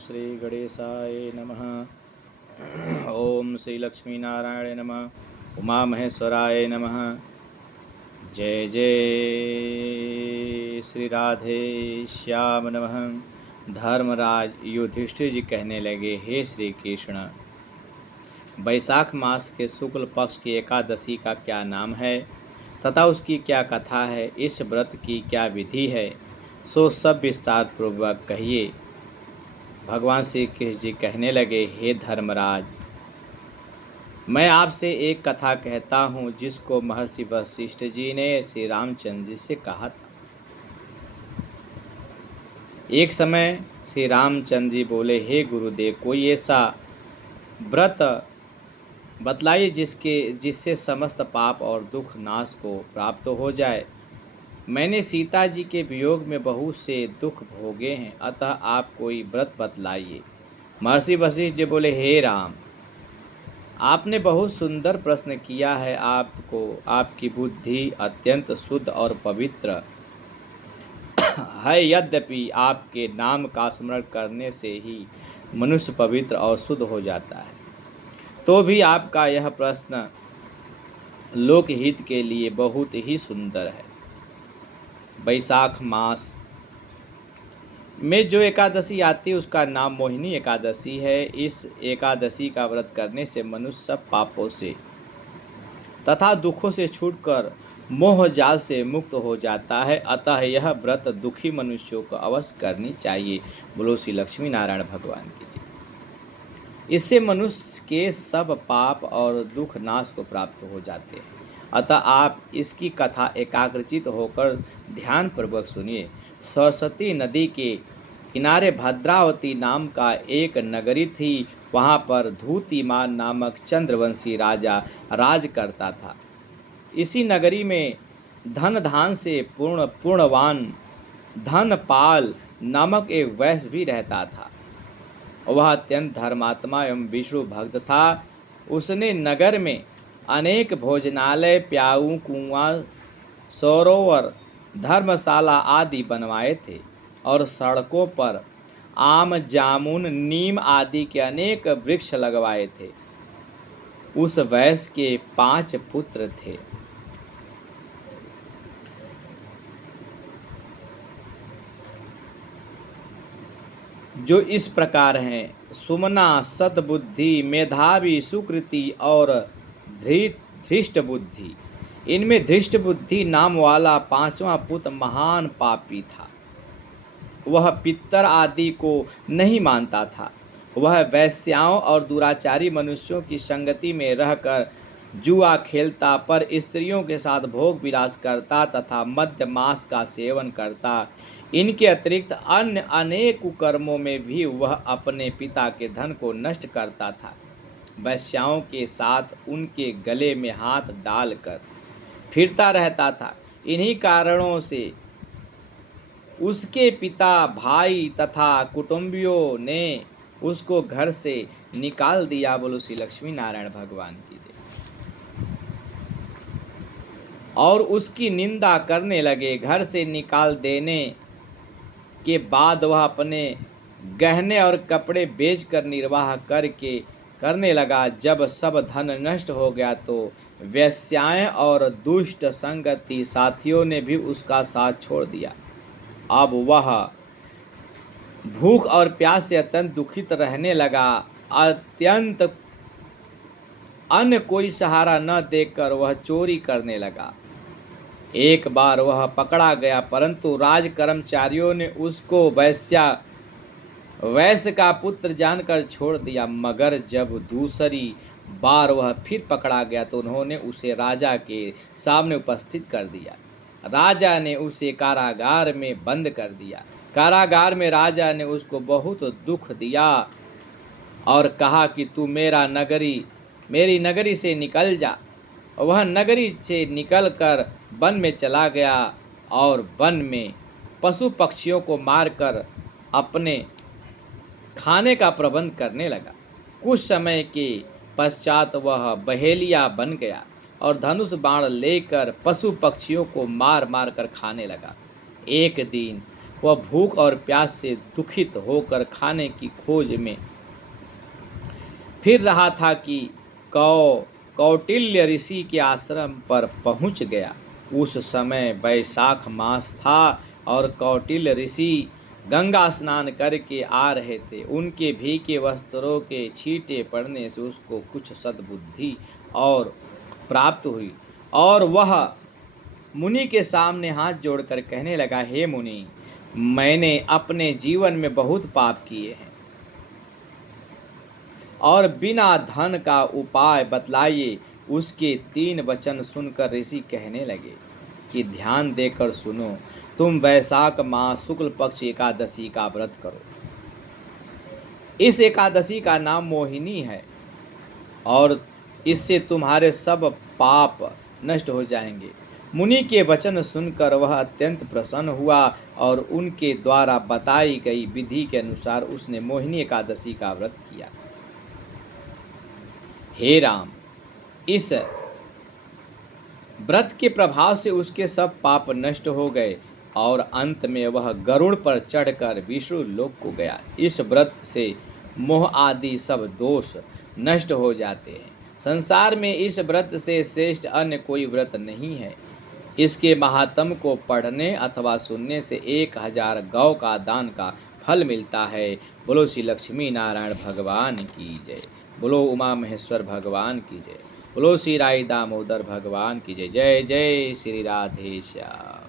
श्री गणेशाय नमः। ओम श्री लक्ष्मी नारायण नमः। उमा महेश्वराय नमः। जय जय श्री राधे श्याम नमः। धर्मराज युधिष्ठिर जी कहने लगे, हे श्री कृष्ण, वैशाख मास के शुक्ल पक्ष की एकादशी का क्या नाम है तथा उसकी क्या कथा है, इस व्रत की क्या विधि है, सो सब विस्तार पूर्वक कहिए। भगवान श्री कृष्ण जी कहने लगे, हे धर्मराज, मैं आपसे एक कथा कहता हूँ जिसको महर्षि वशिष्ठ जी ने श्री रामचंद्र जी से कहा था। एक समय श्री रामचंद्र जी बोले, हे गुरुदेव, कोई ऐसा व्रत बतलाइए जिससे समस्त पाप और दुख नाश को प्राप्त हो जाए। मैंने सीता जी के वियोग में बहुत से दुख भोगे हैं, अतः आप कोई व्रत बतलाइए। महर्षि वशिष्ठ जी बोले, हे राम, आपने बहुत सुंदर प्रश्न किया है। आपकी बुद्धि अत्यंत शुद्ध और पवित्र है। यद्यपि आपके नाम का स्मरण करने से ही मनुष्य पवित्र और शुद्ध हो जाता है, तो भी आपका यह प्रश्न लोकहित के लिए बहुत ही सुंदर है। वैशाख मास में जो एकादशी आती है उसका नाम मोहिनी एकादशी है। इस एकादशी का व्रत करने से मनुष्य सब पापों से तथा दुखों से छूटकर मोह जाल से मुक्त हो जाता है। अतः यह व्रत दुखी मनुष्यों को अवश्य करनी चाहिए। बोलो श्री लक्ष्मी नारायण भगवान की जय। इससे मनुष्य के सब पाप और दुख नाश को प्राप्त हो जाते हैं। अतः आप इसकी कथा एकाग्रचित होकर ध्यानपूर्वक सुनिए। सरस्वती नदी के किनारे भद्रावती नाम का एक नगरी थी। वहाँ पर धूतिमान नामक चंद्रवंशी राजा राज करता था। इसी नगरी में धन धान से पूर्णवान धनपाल नामक एक वैश्य भी रहता था। वह अत्यंत धर्मात्मा एवं विष्णु भक्त था। उसने नगर में अनेक भोजनालय, प्याऊ, कुआं, सरोवर, धर्मशाला आदि बनवाए थे और सड़कों पर आम, जामुन, नीम आदि के अनेक वृक्ष लगवाए थे। उस वैश्य के 5 पुत्र थे। जो इस प्रकार हैं: सुमना, सद्बुद्धि, मेधावी, सुकृति और धृष्ट बुद्धि। इनमें धृष्ट बुद्धि नाम वाला 5वां पुत्र महान पापी था। वह पितर आदि को नहीं मानता था। वह वैश्याओं और दुराचारी मनुष्यों की संगति में रहकर जुआ खेलता, पर स्त्रियों के साथ भोग विलास करता तथा मद्य मांस का सेवन करता। इनके अतिरिक्त अन्य अनेक कुकर्मों में भी वह अपने पिता के धन को नष्ट करता था। वैश्याओं के साथ उनके गले में हाथ डालकर फिरता रहता था। इन्हीं कारणों से उसके पिता, भाई तथा कुटुंबियों ने उसको घर से निकाल दिया। बोलो श्री लक्ष्मी नारायण भगवान की जय। और उसकी निंदा करने लगे। घर से निकाल देने के बाद वह अपने गहने और कपड़े बेचकर निर्वाह करने लगा। जब सब धन नष्ट हो गया तो वेश्याएं और दुष्ट संगति साथियों ने भी उसका साथ छोड़ दिया। अब वह भूख और प्यास से अत्यंत दुखित रहने लगा। अत्यंत अन्य कोई सहारा न देखकर वह चोरी करने लगा। एक बार वह पकड़ा गया, परंतु राज कर्मचारियों ने उसको वैश्य का पुत्र जानकर छोड़ दिया। मगर जब दूसरी बार वह फिर पकड़ा गया तो उन्होंने उसे राजा के सामने उपस्थित कर दिया। राजा ने उसे कारागार में बंद कर दिया। कारागार में राजा ने उसको बहुत दुख दिया और कहा कि तू मेरी नगरी से निकल जा। वह नगरी से निकलकर वन में चला गया और वन में पशु पक्षियों को मारकर अपने खाने का प्रबंध करने लगा। कुछ समय के पश्चात वह बहेलिया बन गया और धनुष बाण लेकर पशु पक्षियों को मार मार कर खाने लगा। एक दिन वह भूख और प्यास से दुखित होकर खाने की खोज में फिर रहा था कि कौटिल्य ऋषि के आश्रम पर पहुंच गया। उस समय वैशाख मास था और कौटिल्य ऋषि गंगा स्नान करके आ रहे थे। उनके भीगे वस्त्रों के छींटे पड़ने से उसको कुछ सद्बुद्धि और प्राप्त हुई और वह मुनि के सामने हाथ जोड़कर कहने लगा, हे मुनि, मैंने अपने जीवन में बहुत पाप किए हैं और बिना धन का उपाय बतलाइए। उसके 3 वचन सुनकर ऋषि कहने लगे कि ध्यान देकर सुनो, तुम वैशाख मास शुक्ल पक्ष एकादशी का व्रत करो। इस एकादशी का नाम मोहिनी है और इससे तुम्हारे सब पाप नष्ट हो जाएंगे। मुनि के वचन सुनकर वह अत्यंत प्रसन्न हुआ और उनके द्वारा बताई गई विधि के अनुसार उसने मोहिनी एकादशी का व्रत किया। हे राम, इस व्रत के प्रभाव से उसके सब पाप नष्ट हो गए और अंत में वह गरुड़ पर चढ़कर विष्णु लोक को गया। इस व्रत से मोह आदि सब दोष नष्ट हो जाते हैं। संसार में इस व्रत से श्रेष्ठ अन्य कोई व्रत नहीं है। इसके महात्म को पढ़ने अथवा सुनने से 1000 गौ का दान का फल मिलता है। बोलो श्री लक्ष्मी नारायण भगवान की जय। बोलो उमा महेश्वर भगवान की जय। बोलो श्री राई दामोदर भगवान की जय। जय जय श्री राधे श्याम।